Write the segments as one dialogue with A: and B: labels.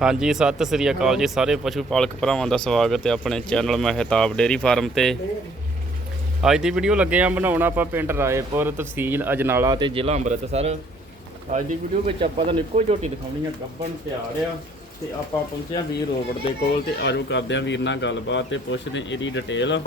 A: ਹਾਂਜੀ ਸਤਿ ਸ੍ਰੀ ਅਕਾਲ ਜੀ ਸਾਰੇ ਪਸ਼ੂ ਪਾਲਕ ਭਰਾਵਾਂ ਦਾ ਸਵਾਗਤ ਹੈ ਆਪਣੇ ਚੈਨਲ ਮਹਿਤਾਬ ਡੇਰੀ ਫਾਰਮ ਤੇ। ਅੱਜ ਦੀ ਵੀਡੀਓ ਲੱਗੇ ਆ ਬਣਾਉਣ ਆਪਾਂ ਪਿੰਡ ਰਾਏਪੁਰ ਤਹਿਸੀਲ ਅਜਨਾਲਾ ਤੇ ਜ਼ਿਲ੍ਹਾ ਅੰਮ੍ਰਿਤਸਰ। ਅੱਜ ਦੀ ਵੀਡੀਓ ਵਿੱਚ ਆਪਾਂ ਤੁਹਾਨੂੰ ਇੱਕੋ ਝੋਟੀ ਦਿਖਾਉਣੀ ਆ ਕੱਪਣ ਤਿਆਰ ਆ ਤੇ ਆਪਾਂ ਪਹੁੰਚੇ ਆ ਵੀਰ ਰੋਬਟ ਦੇ ਕੋਲ ਤੇ ਆਜੋ ਕਰਦੇ ਆ ਵੀਰ ਨਾਲ ਗੱਲਬਾਤ ਤੇ ਪੁੱਛਦੇ ਇਹਦੀ ਡਿਟੇਲ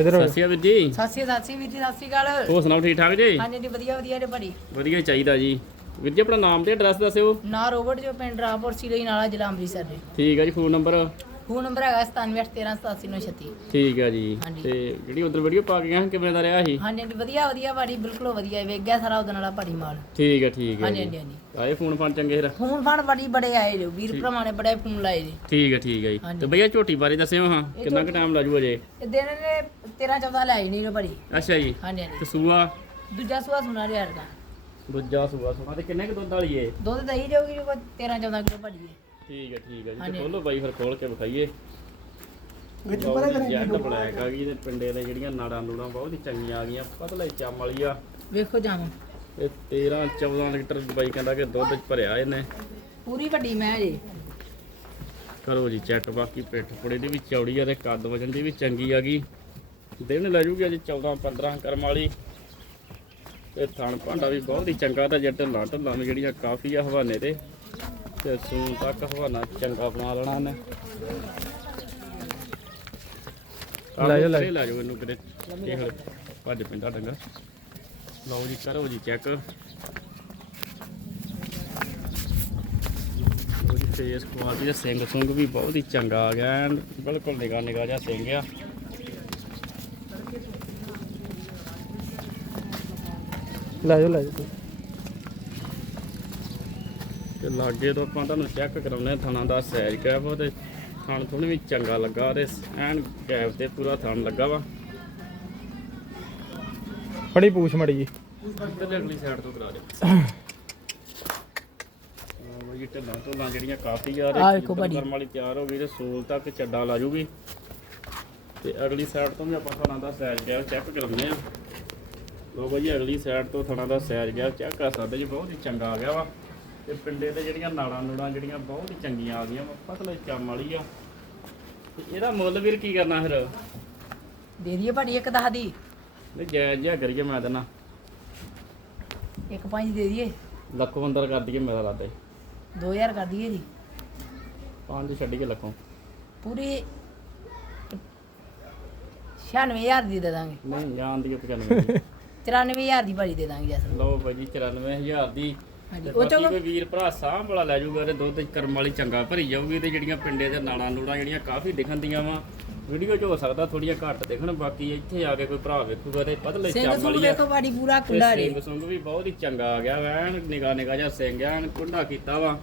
B: ਇਧਰ
A: ਸਤਿ ਸ਼੍ਰੀ ਅਕਾਲ ਵੀਰ ਜੀ।
C: ਸਤਿ ਸ਼੍ਰੀ ਅਕਾਲ ਵੀਰ ਜੀ ਸਤਿ ਸ਼੍ਰੀ ਅਕਾਲ।
A: ਹੋਰ ਸੁਣਾਓ ਠੀਕ ਠਾਕ ਜੀ?
C: ਹਾਂਜੀ ਜੀ ਵਧੀਆ ਵਧੀਆ ਜੀ ਬੜੀ।
A: ਵਧੀਆ ਚਾਹੀਦਾ ਜੀ। ਵੀਰ ਜੀ ਆਪਣਾ ਨਾਮ ਤੇ ਐਡਰੈਸ ਦੱਸਿਓ।
C: ਨਾ ਰੋਬਟ ਜੋ ਪਿੰਡ ਰਾਪੁਰ ਸਿਲੇ ਨਾਲਾ ਜ਼ਿਲ੍ਹਾ ਅੰਮ੍ਰਿਤਸਰ ਜੀ।
A: ਠੀਕ ਹੈ ਜੀ ਫੋਨ ਨੰਬਰ
C: ਫੋਨ ਨੰਬਰ ਹੈਗਾ 9781387936
A: ਠੀਕ ਹੈ ਜੀ। ਤੇ ਜਿਹੜੀ ਉਧਰ ਵੀਡੀਓ ਪਾ ਕੇ ਗਿਆ ਸੀ, ਕਿਵੇਂ ਦਾ ਰਿਹਾ ਸੀ?
C: ਹਾਂਜੀ ਹਾਂਜੀ ਵਧੀਆ ਵਧੀਆ ਬਾੜੀ ਬਿਲਕੁਲ ਵਧੀਆ ਵੇਖ ਗਿਆ ਸਾਰਾ ਉਹਦੇ ਨਾਲ ਭਾਰੀ ਮਾਲ।
A: ਠੀਕ ਹੈ ਠੀਕ ਹੈ
C: ਹਾਂਜੀ। ਹਾਂਜੀ ਹਾਂਜੀ।
A: ਆਏ ਫੋਨ ਫਾਨ ਚੰਗੇ ਫਿਰ?
C: ਫੋਨ ਫਾਨ ਬੜੀ ਬੜੇ ਆਏ ਜੋ ਵੀਰ ਭਰਾਵਾਂ ਨੇ ਬੜੇ ਫੋਨ ਲਾਏ ਜੀ
A: ਠੀਕ ਹੈ ਠੀਕ ਹੈ ਜੀ। ਤੇ ਭਈਆ ਝੋਟੀ ਬਾਰੇ ਦੱਸਿਓ ਹਾਂ ਕਿੰਨਾ ਕੁ ਟਾਈਮ ਲਾਜੂ ਅਜੇ?
C: ਇਹ ਦਿਨ ਨੇ 13 14 ਲੈ ਨਹੀਂ ਜੋ ਬੜੀ
A: ਅੱਛਾ ਜੀ।
C: ਹਾਂਜੀ
A: ਤੇ
C: ਹਾਂਜੀ
A: ਸੂਆ?
C: ਦੂਜਾ ਸੁਆ ਸੁਣਾ ਰਿਹਾ ਦਾ
A: ਦੂਜਾ ਸੂਆ ਸੂਆ ਤੇ ਕਿੰਨੇ ਕੁ ਦੁੱਧ ਵਾਲੀ ਏ?
C: ਦੁੱਧ ਦਹੀਂ ਜਾਊਗੀ ਜੋ 13 14 ਕਿਲੋ ਬੜੀ ਹੈ
A: ਠੀਕ ਹੈ ਠੀਕ ਹੈ ਜੀ। ਤੇ
C: ਹਾਂਜੀ।
A: ਖੋਲੋ ਬਾਈ ਫਿਰ ਖੋਲ ਕੇ ਵਿਖਾਈਏ।
B: ਵਿੱਚ ਪਰੇ ਕਰੀ
A: ਜੈਟ ਬਲੈਕ ਆ ਗਈ ਤੇ ਪਿੰਡੇ ਦੇ ਜਿਹੜੀਆਂ ਨਾੜਾਂ ਨੂੜਾਂ ਬਹੁਤ ਹੀ ਚੰਗੀਆਂ ਆ ਗਈਆਂ। ਪਤਲੇ ਚਮ ਵਾਲੀ ਆ।
C: ਵੇਖੋ ਜਾਵਾਂ
A: ਇਹ 13 14 ਲੀਟਰ ਬਾਈ ਕਹਿੰਦਾ ਕਿ ਦੁੱਧ ਚ ਭਰਿਆ ਇਹਨੇ।
C: ਪੂਰੀ ਵੱਡੀ ਮੈਂ ਜੀ
A: ਕਰੋ ਜੀ ਚੈੱਕ ਬਾਕੀ ਪਿੱਠ ਪੁੜੇ ਦੀ ਵੀ ਚੌੜੀ ਆ ਤੇ ਕੱਦ ਵਜਨ ਦੀ ਵੀ ਚੰਗੀ ਆ ਗਈ। ਦਿਨ ਲੈ ਜੂਗੀ ਅੱਜ 14 15 ਕਰਮ ਵਾਲੀ। ਤੇ ਥਣ ਭਾਂਡਾ ਵੀ ਬਹੁਤ ਹੀ ਚੰਗਾ ਤੇ ਜੱਟ ਢੱਲਾਂ ਵੀ ਜਿਹੜੀਆਂ ਕਾਫੀ ਆ ਹਵਾਨੇ ਤੇ। ਤੇ ਸੂਨ ਤੱਕ ਹਵਾਨਾ ਚੰਗਾ ਬਣਾ ਲੈਣਾ ਇਹਨੇ।
B: ਲੈ ਜਾਓ, ਲੈ
A: ਲੈ ਜਾਓ ਇਹਨੂੰ ਕਿਤੇ ਇਹ ਹਲੇ ਭੱਜ ਪੈਂਦਾ ਡੰਗਾ ਲਓ ਜੀ ਕਰੋ ਜੀ ਚੈੱਕ। ਉਹਦੀ ਫੇਸ ਕੁਆਲਿਟੀ ਦਾ ਸਿੰਘ ਸੁੰਗ ਵੀ ਬਹੁਤ ਹੀ ਚੰਗਾ ਆ ਗਿਆ ਬਿਲਕੁਲ ਨਿਗਾ ਨਿਗਾ ਜਿਹਾ ਸਿੰਘ ਆ।
B: ਲੈ ਜਾਓ ਲੈ ਜਾਓ
A: ਤੇ ਲਾਗੇ ਤੋਂ ਆਪਾਂ ਤੁਹਾਨੂੰ ਚੈੱਕ ਕਰਾਉਨੇ ਥਣਾ ਦਾ ਸੈਜ ਕੈਪ ਤੇ ਥਣ ਥੁਣ ਵੀ ਚੰਗਾ ਲੱਗਾ ਤੇ ਐਨ ਕੈਪ ਤੇ ਪੂਰਾ ਥਣ ਲੱਗਾ ਵਾ।
B: ਫੜੀ ਪੂਛ ਮੜੀ ਜੀ।
A: ਇੱਧਰ ਅਗਲੀ ਸਾਈਡ ਤੋਂ ਕਰਾ ਦੇ। ਉਹ ਜੀ ਢੱਲਾਂ ਢੁੱਲਾਂ ਜਿਹੜੀਆਂ ਕਾਫੀ ਆ
C: ਭਾਜੀ।
A: ਕਰਮ ਵਾਲੀ ਤਿਆਰ ਹੋ ਗਈ ਤੇ ਸੋਲ ਤੱਕ ਚੱਡਾ ਲਾ ਜੂਗੀ। ਤੇ ਅਗਲੀ ਸਾਈਡ ਤੋਂ ਵੀ ਆਪਾਂ ਥਣਾ ਦਾ ਗਿਆ ਚੈੱਕ ਕਰਾਉਂਦੇ ਆ ਲੋ ਭਾਈ ਅਗਲੀ ਸਾਈਡ ਤੋਂ ਥਣਾ ਦਾ ਸਾਈਜ਼ ਗਿਆ। ਚੈੱਕ ਕਰ ਸਕਦੇ ਜੀ ਬਹੁਤ ਹੀ ਚੰਗਾ ਆ ਗਿਆ ਵਾ। ਤੇ ਪਿੰਡੇ ਤੇ ਜਿਹੜੀਆਂ ਨਾੜਾਂ ਨੂੜਾਂ ਜਿਹੜੀਆਂ ਬਹੁਤ ਹੀ ਚੰਗੀਆਂ ਆ ਗਈਆਂ ਵਾ। ਪਤਲੇ ਚੰਮ ਵਾਲੀ ਆ। ਤੇ ਇਹਦਾ ਮੁੱਲ ਵੀਰ ਕੀ ਕਰਨਾ ਫਿਰ?
C: ਦੇ ਦਈਏ ਭਾਜੀ ਇੱਕ ਦਸ ਦੀ।
A: ਨਹੀਂ ਜਾਇਜ਼ ਜਿਹਾ ਕਰੀਏ ਮੈਂ ਦੇਣਾ
C: ਇੱਕ ਪੰਜ ਦੇ ਦਈਏ।
A: ਲੱਖੋਂ ਅੰਦਰ ਕਰ ਦਈਏ ਮੇਰਾ ਲਾਦੇ।
C: 2000 ਕਰ ਦਈਏ ਜੀ।
A: ਪੰਜ ਛੱਡੀਏ ਲੱਖੋਂ।
C: ਪੂਰੀ 96000 ਦੀ ਦੇ ਦਾਂਗੇ।
A: ਨਹੀਂ ਜਾਣ ਦੀ 95 ਦੀ
C: 93000 ਦੀ ਭਾਜੀ ਦੇ ਦਾਂਗੇ ਜੈਸਨ
A: ਲਓ ਭਾਈ ਜੀ 94000 ਦੀ।
C: ਹਾਂਜੀ ਉਹ
A: ਬਾਕੀ
C: ਚੋਂ
A: ਕੋਈ ਵੀਰ ਭਰਾ ਵਾਲਾ ਲੈ ਜਾਊਗਾ ਤੇ ਦੁੱਧ ਕਰਮ ਵਾਲੀ ਚੰਗਾ ਭਰੀ ਜਾਊਗੀ ਤੇ ਜਿਹੜੀਆਂ ਪਿੰਡੇ ਦੇ ਨਾੜਾਂ ਨੂੜਾਂ ਜਿਹੜੀਆਂ ਕਾਫੀ ਦਿਖਣਦੀਆਂ ਵਾ। ਵੀਡੀਓ 'ਚ ਹੋ ਸਕਦਾ ਥੋੜੀਆਂ ਘੱਟ ਦਿਖਣ ਬਾਕੀ ਇੱਥੇ ਆ ਕੇ ਕੋਈ ਭਰਾ ਵੇਖੂਗਾ ਤੇ ਪਤਲੇ
C: ਸਿੰਘ
A: ਚੰਮ
C: ਸੁਣ
A: ਵਾਲੀ ਆ।
C: ਵੇਖੋ ਭਾਜੀ ਪੂਰਾ
A: ਤੇ
C: ਖੁੱਲਾ ਜੀ।
A: ਸਿੰਘ ਸੁੰਗ ਵੀ ਬਹੁਤ ਹੀ ਚੰਗਾ ਆ ਗਿਆ ਵੈਨ ਨਿਗਾ ਨਿਗਾ ਜਿਹਾ ਸਿੰਘ ਐਨ ਕੁੰਡਾ ਕੀਤਾ ਵਾ।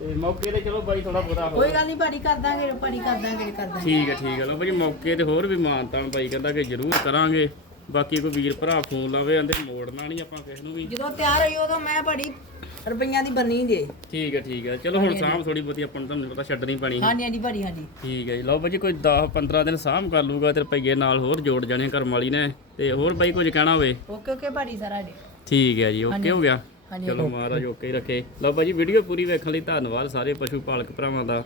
A: ਤੇ ਮੌਕੇ ਤੇ ਚਲੋ ਬਾਈ ਥੋੜਾ ਹੋ
C: ਕੋਈ ਗੱਲ ਨਹੀਂ ਭਾਜੀ ਕਰ ਦਾਂਗੇ ਭਾਜੀ ਕਰ ਦਾਂਗੇ ਕਰ ਦਾਂਗੇ।
A: ਠੀਕ ਹੈ ਠੀਕ ਹੈ। ਲਓ ਭਾਈ ਮੌਕੇ ਤੇ ਹੋਰ ਵੀ ਮਾਨਤਾਨ ਬਾਈ ਕਹਿੰਦਾ ਕਿ ਜ਼ਰੂਰ ਕਰਾਂਗੇ। ਬਾਕੀ ਕੋਈ ਵੀਰ ਭਰਾ ਫੋਨ ਲਾਵੇ ਆਂਦੇ ਮੋੜਨਾ ਨਹੀਂ ਆਪਾਂ ਕਿਸ ਨੂੰ ਵੀ।
C: ਜਦੋਂ ਤਿਆਰ ਹੋਈ ਉਦੋਂ ਮੈਂ ਭਾਜੀ ਰੁਪਈਆਂ ਦੀ ਬੰਨੀ ਜੇ।
A: ਠੀਕ ਹੈ ਠੀਕ ਹੈ ਚਲੋ ਹੁਣ ਸਾਂਭ ਥੋੜੀ ਬਹੁਤੀ ਆਪਾਂ ਨੂੰ ਤੁਹਾਨੂੰ ਪਤਾ ਛੱਡਣੀ ਪੈਣੀ
C: ਹਾਂਜੀ ਹਾਂਜੀ ਭਾਜੀ ਹਾਂਜੀ।
A: ਠੀਕ ਹੈ ਜੀ। ਲਓ ਭਾਜੀ ਕੋਈ 10 15 ਦਿਨ ਸਾਂਭ ਕਰ ਲੂਗਾ ਤੇ ਰੁਪਈਏ ਨਾਲ ਹੋਰ ਜੋੜ ਜਾਣੇ ਕਰਮ ਵਾਲੀ ਨੇ। ਤੇ ਹੋਰ ਬਾਈ ਕੁਝ ਕਹਿਣਾ ਹੋਵੇ?
C: ਓਕੇ ਓਕੇ ਭਾਜੀ ਸਾਰਾ ਜੀ
A: ਠੀਕ ਹੈ ਜੀ ਓਕੇ ਹੋ ਗਿਆ। ਚਲੋ ਮਹਾਰਾਜ ਓਕੇ ਹੀ ਰੱਖੇ। ਲਓ ਭਾਜੀ ਵੀਡੀਓ ਪੂਰੀ ਵੇਖਣ ਲਈ ਧੰਨਵਾਦ ਸਾਰੇ ਪਸ਼ੂ ਪਾਲਕ ਭਰਾਵਾਂ ਦਾ।